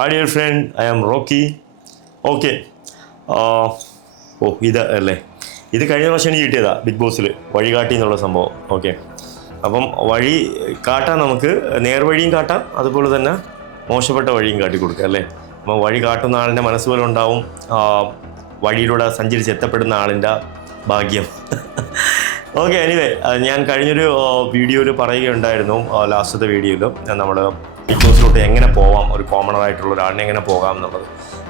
Hi dear friend, I am Rocky. Okay. ഇത് അല്ലേ, ഇത് കഴിഞ്ഞ പ്രാവശ്യം എനിക്ക് കിട്ടിയതാണ് ബിഗ് ബോസിൽ വഴികാട്ടി എന്നുള്ള സംഭവം. ഓക്കെ, അപ്പം വഴി കാട്ടാൻ നമുക്ക് നേർവഴിയും കാട്ടാം, അതുപോലെ തന്നെ മോശപ്പെട്ട വഴിയും കാട്ടി കൊടുക്കുക അല്ലേ. അപ്പം വഴി കാട്ടുന്ന ആളിൻ്റെ മനസ്സ് പോലെ ഉണ്ടാവും വഴിയിലൂടെ സഞ്ചരിച്ച് എത്തപ്പെടുന്ന ആളിൻ്റെ ഭാഗ്യം. ഓക്കെ, എനിവേ ഞാൻ കഴിഞ്ഞൊരു വീഡിയോയിൽ പറയുകയുണ്ടായിരുന്നു, ലാസ്റ്റത്തെ വീഡിയോയിൽ നമ്മൾ ബിഗ് ബോസിലോട്ട് എങ്ങനെ പോവാം, ഒരു കോമണറായിട്ടുള്ള ഒരാളിനെ എങ്ങനെ പോകാം എന്നുള്ളത്.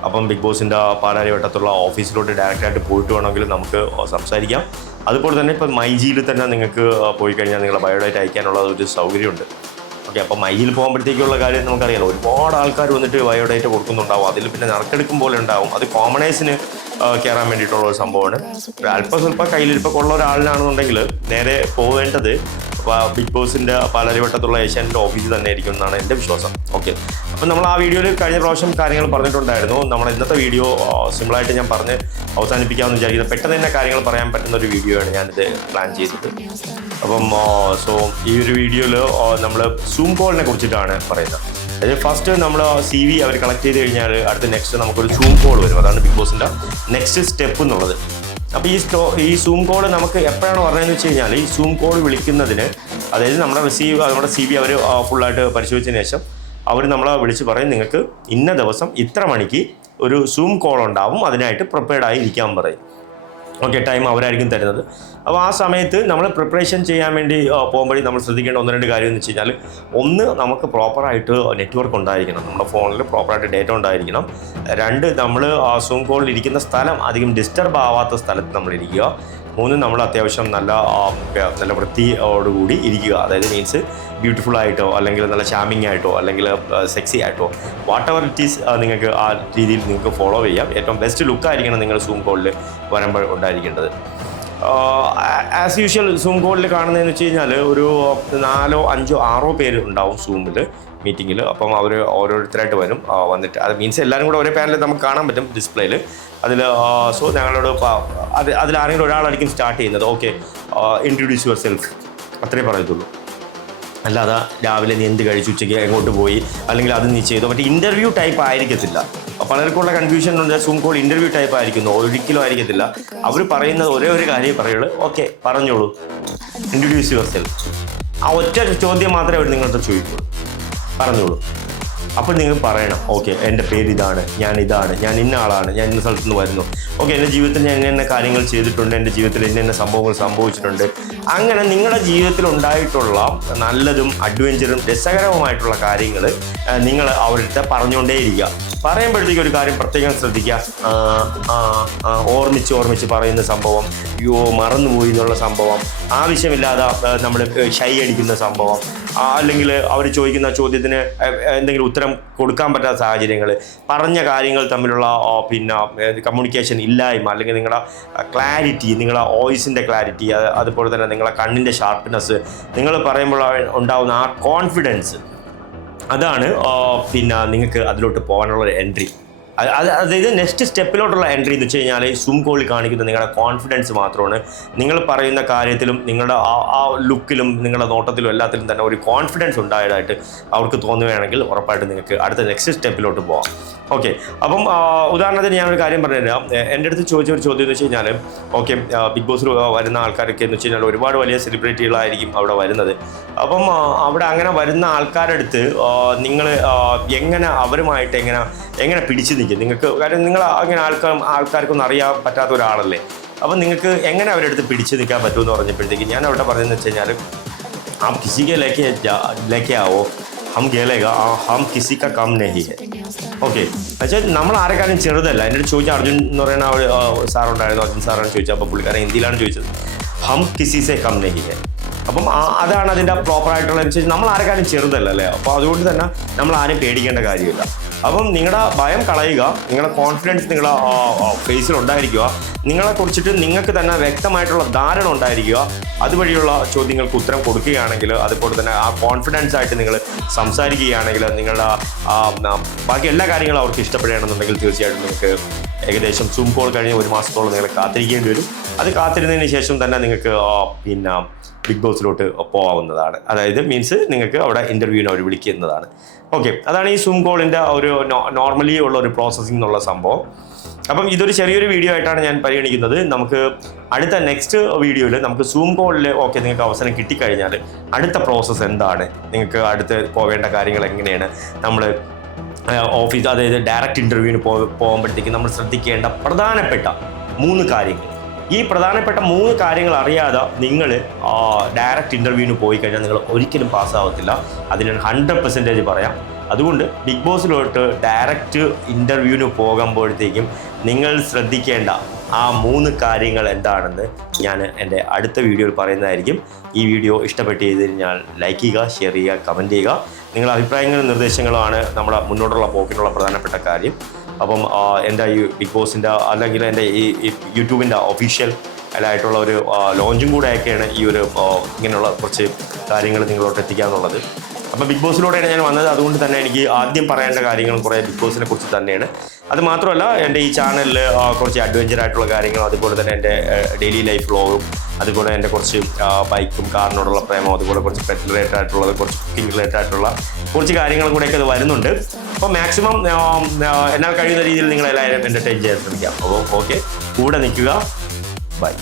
അപ്പം ബിഗ് ബോസിൻ്റെ പാലാരിവട്ടത്തുള്ള ഓഫീസിലോട്ട് ഡയറക്റ്റായിട്ട് പോയിട്ട് വേണമെങ്കിൽ നമുക്ക് സംസാരിക്കാം. അതുപോലെ തന്നെ ഇപ്പം മൈജിയിൽ തന്നെ നിങ്ങൾക്ക് പോയി കഴിഞ്ഞാൽ നിങ്ങളുടെ ബയോഡേറ്റ അയക്കാനുള്ള ഒരു സൗകര്യമുണ്ട്. ഓക്കെ, അപ്പം മൈജിയിൽ പോകുമ്പോഴത്തേക്കുള്ള കാര്യം നമുക്കറിയാലോ, ഒരുപാട് ആൾക്കാർ വന്നിട്ട് ബയോഡേറ്റ കൊടുക്കുന്നുണ്ടാവും. അതിൽ പിന്നെ നറുക്കെടുക്കും പോലെ ഉണ്ടാവും. അത് കോമണേഴ്സിന് കയറാൻ വേണ്ടിയിട്ടുള്ള ഒരു സംഭവമാണ്. അല്പം സ്വല്പം കയ്യിലിരിപ്പൊക്കെ ഉള്ള ഒരാളിനാണെന്നുണ്ടെങ്കിൽ നേരെ പോവേണ്ടത് ബിഗ് ബോസിൻ്റെ പാലാരിവട്ടത്തുള്ള ഏഷ്യാനെറ്റ് ഓഫീസിൽ തന്നെ ആയിരിക്കും എന്നാണ് എൻ്റെ വിശ്വാസം. ഓക്കെ, അപ്പം നമ്മൾ ആ വീഡിയോയിൽ കഴിഞ്ഞ പ്രാവശ്യം കാര്യങ്ങൾ പറഞ്ഞിട്ടുണ്ടായിരുന്നു. നമ്മൾ ഇന്നത്തെ വീഡിയോ സിമ്പിളായിട്ട് ഞാൻ പറഞ്ഞ് അവസാനിപ്പിക്കാമെന്ന് വിചാരിക്കുന്നത്. പെട്ടെന്ന് തന്നെ കാര്യങ്ങൾ പറയാൻ പറ്റുന്ന ഒരു വീഡിയോ ആണ് ഞാനിത് പ്ലാൻ ചെയ്തത്. അപ്പം ഈ ഒരു വീഡിയോയിൽ നമ്മൾ സൂം കോളിനെ കുറിച്ചിട്ടാണ് പറയുന്നത്. അതായത് ഫസ്റ്റ് നമ്മൾ CV അവർ കളക്ട് ചെയ്ത് കഴിഞ്ഞാൽ അടുത്ത നെക്സ്റ്റ് നമുക്കൊരു സൂം കോൾ വരും. അതാണ് ബിഗ് ബോസിൻ്റെ നെക്സ്റ്റ് സ്റ്റെപ്പ് എന്നുള്ളത്. അപ്പോൾ ഈ സൂം കോൾ നമുക്ക് എപ്പോഴാണ് പറഞ്ഞതെന്ന് വെച്ച് കഴിഞ്ഞാൽ, ഈ സൂം കോൾ വിളിക്കുന്നതിന്, അതായത് നമ്മുടെ CV അവർ ഫുള്ളായിട്ട് പരിശോധിച്ചതിന് ശേഷം അവർ നമ്മളെ വിളിച്ച് പറയും, നിങ്ങൾക്ക് ഇന്ന ദിവസം ഇത്ര മണിക്ക് ഒരു സൂം കോൾ ഉണ്ടാവും, അതിനായിട്ട് പ്രിപ്പയർഡായി ഇരിക്കാൻ പറയും. ഓക്കെ, ടൈം അവരായിരിക്കും തരുന്നത്. അപ്പോൾ ആ സമയത്ത് നമ്മൾ പ്രിപ്പറേഷൻ ചെയ്യാൻ വേണ്ടി പോകുമ്പോഴേ നമ്മൾ ശ്രദ്ധിക്കേണ്ട ഒന്ന് രണ്ട് കാര്യം എന്ന് വെച്ച് കഴിഞ്ഞാൽ, ഒന്ന്, നമുക്ക് പ്രോപ്പറായിട്ട് നെറ്റ്വർക്ക് ഉണ്ടായിരിക്കണം, നമ്മുടെ ഫോണിൽ പ്രോപ്പറായിട്ട് ഡേറ്റ ഉണ്ടായിരിക്കണം. രണ്ട്, നമ്മൾ ആ സൂം കോളിൽ ഇരിക്കുന്ന സ്ഥലം അധികം ഡിസ്റ്റർബ് ആവാത്ത സ്ഥലത്ത് നമ്മൾ ഇരിക്കുക. മൂന്ന്, നമ്മൾ അത്യാവശ്യം നല്ല വൃത്തിയോടുകൂടി ഇരിക്കുക. അതായത് മീൻസ് ബ്യൂട്ടിഫുൾ ആയിട്ടോ അല്ലെങ്കിൽ നല്ല ചാമിങ് ആയിട്ടോ അല്ലെങ്കിൽ സെക്സി ആയിട്ടോ വാട്ട് എവർ ഇറ്റ് ഈസ് നിങ്ങൾക്ക് ആ രീതിയിൽ നിങ്ങൾക്ക് ഫോളോ ചെയ്യാം. ഏറ്റവും ബെസ്റ്റ് ലുക്കായിരിക്കണം നിങ്ങൾ സൂം കോളിൽ വരുമ്പോൾ ഉണ്ടായിരിക്കേണ്ടത്. ആസ് യൂഷ്വൽ സൂം കോളിൽ കാണുന്നതെന്ന് വെച്ച് കഴിഞ്ഞാൽ ഒരു 4, 5, 6 പേര് ഉണ്ടാവും സൂമിൽ മീറ്റിങ്ങിൽ. അപ്പം അവർ ഓരോരുത്തരായിട്ട് വരും. വന്നിട്ട് അത് മീൻസ് എല്ലാവരും കൂടെ ഒരേ പാനലിൽ നമുക്ക് കാണാൻ പറ്റും ഡിസ്പ്ലേയിൽ. സോ ഞങ്ങളോട് അതിലാരെങ്കിലും ഒരാളായിരിക്കും സ്റ്റാർട്ട് ചെയ്യുന്നത്. ഓക്കെ, ഇൻട്രൊഡ്യൂസ് യുവർ സെൽഫ്, അത്രേ പറയത്തുള്ളൂ. അല്ലാതെ രാവിലെ നീ എന്ത് കഴിച്ചു, ഉച്ചയ്ക്ക് എങ്ങോട്ട് പോയി, അല്ലെങ്കിൽ അത് നീ ചെയ്തോ, മറ്റേ ഇൻ്റർവ്യൂ ടൈപ്പ് ആയിരിക്കത്തില്ല. പലർക്കുള്ള കൺഫ്യൂഷൻ ഉണ്ട്, സൂം കോൾ ഇൻ്റർവ്യൂ ടൈപ്പ് ആയിരിക്കുന്നു. ഒരിക്കലും ആയിരിക്കത്തില്ല. അവർ പറയുന്നത് ഒരേ ഒരു കാര്യം പറയുള്ളൂ. ഓക്കെ, പറഞ്ഞോളൂ, ഇൻട്രൊഡ്യൂസ് യുവർ സെൽഫ്. ആ ഒറ്റ ചോദ്യം മാത്രമേ അവർ നിങ്ങളുടെ ചോദിക്കുള്ളൂ. പറഞ്ഞോളൂ. അപ്പോൾ നിങ്ങൾ പറയണം, ഓക്കെ, എൻ്റെ പേര് ഇതാണ്, ഞാൻ ഇന്ന ആളാണ്, ഞാൻ ഇന്ന സ്ഥലത്ത് നിന്ന് വരുന്നു. ഓക്കെ, എൻ്റെ ജീവിതത്തിൽ ഞാൻ ഇന്ന കാര്യങ്ങൾ ചെയ്തിട്ടുണ്ട്, എൻ്റെ ജീവിതത്തിൽ ഇന്ന സംഭവങ്ങൾ സംഭവിച്ചിട്ടുണ്ട്. അങ്ങനെ നിങ്ങളുടെ ജീവിതത്തിൽ ഉണ്ടായിട്ടുള്ള നല്ലതും അഡ്വഞ്ചറും രസകരവുമായിട്ടുള്ള കാര്യങ്ങൾ നിങ്ങൾ അവരുടെ പറഞ്ഞുകൊണ്ടേയിരിക്കുക. പറയുമ്പോഴത്തേക്കും ഒരു കാര്യം പ്രത്യേകം ശ്രദ്ധിക്കുക, ഓർമ്മിച്ച് പറയുന്ന സംഭവം, മറന്നുപോയി എന്നുള്ള സംഭവം, ആവശ്യമില്ലാതെ നമ്മൾ ഷൈ അടിക്കുന്ന സംഭവം, അല്ലെങ്കിൽ അവർ ചോദിക്കുന്ന ചോദ്യത്തിന് എന്തെങ്കിലും ഉത്തരം കൊടുക്കാൻ പറ്റാത്ത സാഹചര്യങ്ങൾ, പറഞ്ഞ കാര്യങ്ങൾ തമ്മിലുള്ള കമ്മ്യൂണിക്കേഷൻ ഇല്ലായ്മ, അല്ലെങ്കിൽ നിങ്ങളുടെ ക്ലാരിറ്റി, നിങ്ങളുടെ വോയിസിൻ്റെ ക്ലാരിറ്റി, അതുപോലെ തന്നെ നിങ്ങളുടെ കണ്ണിൻ്റെ ഷാർപ്പ്നെസ്, നിങ്ങൾ പറയുമ്പോൾ ഉണ്ടാകുന്ന ആ കോൺഫിഡൻസ്, അതാണ് നിങ്ങൾക്ക് അതിലോട്ട് പോകാനുള്ള ഒരു എൻട്രി. അതായത് നെക്സ്റ്റ് സ്റ്റെപ്പിലോട്ടുള്ള എൻട്രി എന്ന് വെച്ച് കഴിഞ്ഞാൽ, സൂം കോളിൽ കാണിക്കുന്ന നിങ്ങളുടെ കോൺഫിഡൻസ് മാത്രമാണ്. നിങ്ങൾ പറയുന്ന കാര്യത്തിലും നിങ്ങളുടെ ആ ലുക്കിലും നിങ്ങളുടെ നോട്ടത്തിലും എല്ലാത്തിലും തന്നെ ഒരു കോൺഫിഡൻസ് ഉണ്ടായതായിട്ട് അവർക്ക് തോന്നുകയാണെങ്കിൽ ഉറപ്പായിട്ട് നിങ്ങൾക്ക് അടുത്ത നെക്സ്റ്റ് സ്റ്റെപ്പിലോട്ട് പോകാം. ഓക്കെ, അപ്പം ഉദാഹരണത്തിന് ഞാനൊരു കാര്യം പറഞ്ഞുതരാം. എൻ്റെ അടുത്ത് ചോദിച്ച ഒരു ചോദ്യം എന്ന് വെച്ച് കഴിഞ്ഞാൽ, ഓക്കെ, ബിഗ് ബോസിൽ വരുന്ന ആൾക്കാരൊക്കെ എന്ന് വെച്ച് കഴിഞ്ഞാൽ ഒരുപാട് വലിയ സെലിബ്രിറ്റികളായിരിക്കും അവിടെ വരുന്നത്. അപ്പം അവിടെ അങ്ങനെ വരുന്ന ആൾക്കാരുടെ അടുത്ത് നിങ്ങൾ എങ്ങനെ അവരുമായിട്ട് എങ്ങനെ പിടിച്ചു നിൽക്കും? നിങ്ങൾക്ക് കാര്യം നിങ്ങൾ അങ്ങനെ ആൾക്കാർക്കൊന്നും അറിയാൻ പറ്റാത്ത ഒരാളല്ലേ. അപ്പം നിങ്ങൾക്ക് എങ്ങനെ അവരുടെ അടുത്ത് പിടിച്ചു നിൽക്കാൻ പറ്റുമെന്ന് പറഞ്ഞപ്പോഴത്തേക്ക് ഞാൻ അവിടെ പറഞ്ഞതെന്ന് വെച്ച് കഴിഞ്ഞാൽ, ആ കിസിക്ക് ലേക്കെ ആവോ, ഹം കേലേഗാ, ഹം കിസി കാ കം നഹീ ഹൈ. ഓക്കെ, എന്നുവെച്ചാൽ നമ്മൾ ആരെക്കാരും ചെറുതല്ല. എൻ്റെ അടുത്ത് ചോദിച്ചാൽ അർജുൻ എന്ന് പറയുന്ന സാറുണ്ടായിരുന്നു, അർജുൻ സാറാണ് ചോദിച്ചത്. അപ്പോൾ പുള്ളിക്കാരൻ ഹിന്ദിയിലാണ് ചോദിച്ചത്, ഹം കിസി സെ കം നഹീ ഹൈ. അപ്പം അതാണ് അതിൻ്റെ പ്രോപ്പറായിട്ടുള്ള അനുസരിച്ച് നമ്മൾ ആരെക്കാരും ചെറുതല്ല അല്ലേ. അപ്പോൾ അതുകൊണ്ട് തന്നെ നമ്മൾ ആരും പേടിക്കേണ്ട കാര്യമില്ല. അപ്പം നിങ്ങളുടെ ഭയം കളയുക, നിങ്ങളുടെ കോൺഫിഡൻസ് നിങ്ങളുടെ ഫേസിൽ ഉണ്ടായിരിക്കുക, നിങ്ങളെക്കുറിച്ചിട്ട് നിങ്ങൾക്ക് തന്നെ വ്യക്തമായിട്ടുള്ള ധാരണ ഉണ്ടായിരിക്കുക. അതുവഴിയുള്ള ചോദ്യങ്ങൾക്ക് ഉത്തരം കൊടുക്കുകയാണെങ്കിൽ, അതുപോലെ തന്നെ ആ കോൺഫിഡൻസ് ആയിട്ട് നിങ്ങൾ സംസാരിക്കുകയാണെങ്കിൽ, നിങ്ങളുടെ ബാക്കി എല്ലാ കാര്യങ്ങളും അവർക്ക് ഇഷ്ടപ്പെടുകയാണെന്നുണ്ടെങ്കിൽ തീർച്ചയായിട്ടും നിങ്ങൾക്ക് ഏകദേശം സൂം കോൾ കഴിഞ്ഞ് 1 മാസത്തോളം നിങ്ങൾ കാത്തിരിക്കേണ്ടി വരും. അത് കാത്തിരുന്നതിന് ശേഷം തന്നെ നിങ്ങൾക്ക് ബിഗ് ബോസിലോട്ട് പോകാവുന്നതാണ്. അതായത് മീൻസ് നിങ്ങൾക്ക് അവിടെ ഇൻ്റർവ്യൂവിന് അവർ വിളിക്കുന്നതാണ്. ഓക്കെ, അതാണ് ഈ സൂം കോളിൻ്റെ ഒരു നോർമലി ഉള്ള ഒരു പ്രോസസ്സിംഗ് എന്നുള്ള സംഭവം. അപ്പം ഇതൊരു ചെറിയൊരു വീഡിയോ ആയിട്ടാണ് ഞാൻ പരിഗണിക്കുന്നത്. നമുക്ക് അടുത്ത നെക്സ്റ്റ് വീഡിയോയിൽ നമുക്ക് സൂം കോളിൽ ഓക്കെ നിങ്ങൾക്ക് അവസരം കിട്ടിക്കഴിഞ്ഞാൽ അടുത്ത പ്രോസസ്സ് എന്താണ്, നിങ്ങൾക്ക് അടുത്ത് പോവേണ്ട കാര്യങ്ങൾ എങ്ങനെയാണ്, നമ്മൾ ഓഫീസ് അതായത് ഡയറക്റ്റ് ഇൻ്റർവ്യൂവിന് പോകുമ്പോഴത്തേക്ക് നമ്മൾ ശ്രദ്ധിക്കേണ്ട പ്രധാനപ്പെട്ട 3 കാര്യങ്ങൾ. ഈ പ്രധാനപ്പെട്ട 3 കാര്യങ്ങൾ അറിയാതെ നിങ്ങൾ ഡയറക്റ്റ് ഇൻ്റർവ്യൂവിന് പോയി കഴിഞ്ഞാൽ നിങ്ങൾ ഒരിക്കലും പാസ്സാവത്തില്ല. അതിന് 100% പറയാം. അതുകൊണ്ട് ബിഗ് ബോസിലോട്ട് ഡയറക്റ്റ് ഇൻ്റർവ്യൂവിന് പോകുമ്പോഴത്തേക്കും നിങ്ങൾ ശ്രദ്ധിക്കേണ്ട ആ 3 കാര്യങ്ങൾ എന്താണെന്ന് ഞാൻ എൻ്റെ അടുത്ത വീഡിയോയിൽ പറയുന്നതായിരിക്കും. ഈ വീഡിയോ ഇഷ്ടപ്പെട്ട് കഴിഞ്ഞാൽ ലൈക്ക് ചെയ്യുക, ഷെയർ ചെയ്യുക, കമൻറ്റ് ചെയ്യുക. നിങ്ങളുടെ അഭിപ്രായങ്ങളും നിർദ്ദേശങ്ങളുമാണ് നമ്മുടെ മുന്നോട്ടുള്ള പോക്കിനുള്ള പ്രധാനപ്പെട്ട കാര്യം. അപ്പം എൻ്റെ ഈ ബിഗ് ബോസിൻ്റെ അല്ലെങ്കിൽ എൻ്റെ ഈ യൂട്യൂബിൻ്റെ ഒഫീഷ്യൽ ആയിട്ടുള്ള ഒരു ലോഞ്ചും കൂടെ ഒക്കെയാണ് ഈ ഒരു ഇങ്ങനെയുള്ള കുറച്ച് കാര്യങ്ങൾ നിങ്ങളോട്ട് എത്തിക്കാന്നുള്ളത്. അപ്പോൾ ബിഗ് ബോസിലൂടെയാണ് ഞാൻ വന്നത്. അതുകൊണ്ട് തന്നെ എനിക്ക് ആദ്യം പറയേണ്ട കാര്യങ്ങളും കുറേ ബിഗ് ബോസിനെ കുറിച്ച് തന്നെയാണ്. അത് മാത്രമല്ല എൻ്റെ ഈ ചാനലിൽ കുറച്ച് അഡ്വഞ്ചർ ആയിട്ടുള്ള കാര്യങ്ങളും അതുപോലെ തന്നെ എൻ്റെ ഡെയിലി ലൈഫ് വ്ളോഗും അതുപോലെ എൻ്റെ കുറച്ച് ബൈക്കും കാറിനോടുള്ള പ്രേമം അതുപോലെ കുറച്ച് പെറ്റ് റിലേറ്റഡ് ആയിട്ടുള്ളത് കുറച്ച് കുക്കിംഗ് റിലേറ്റഡ് ആയിട്ടുള്ള കുറച്ച് കാര്യങ്ങളും കൂടെയൊക്കെ അത് വരുന്നുണ്ട്. അപ്പോൾ മാക്സിമം എന്നാൽ കഴിയുന്ന രീതിയിൽ നിങ്ങളെല്ലാവരും എൻ്റർടൈൻ ചെയ്യാൻ ശ്രമിക്കാം. അപ്പോൾ ഓക്കെ, കൂടെ നിൽക്കുക. ബൈ.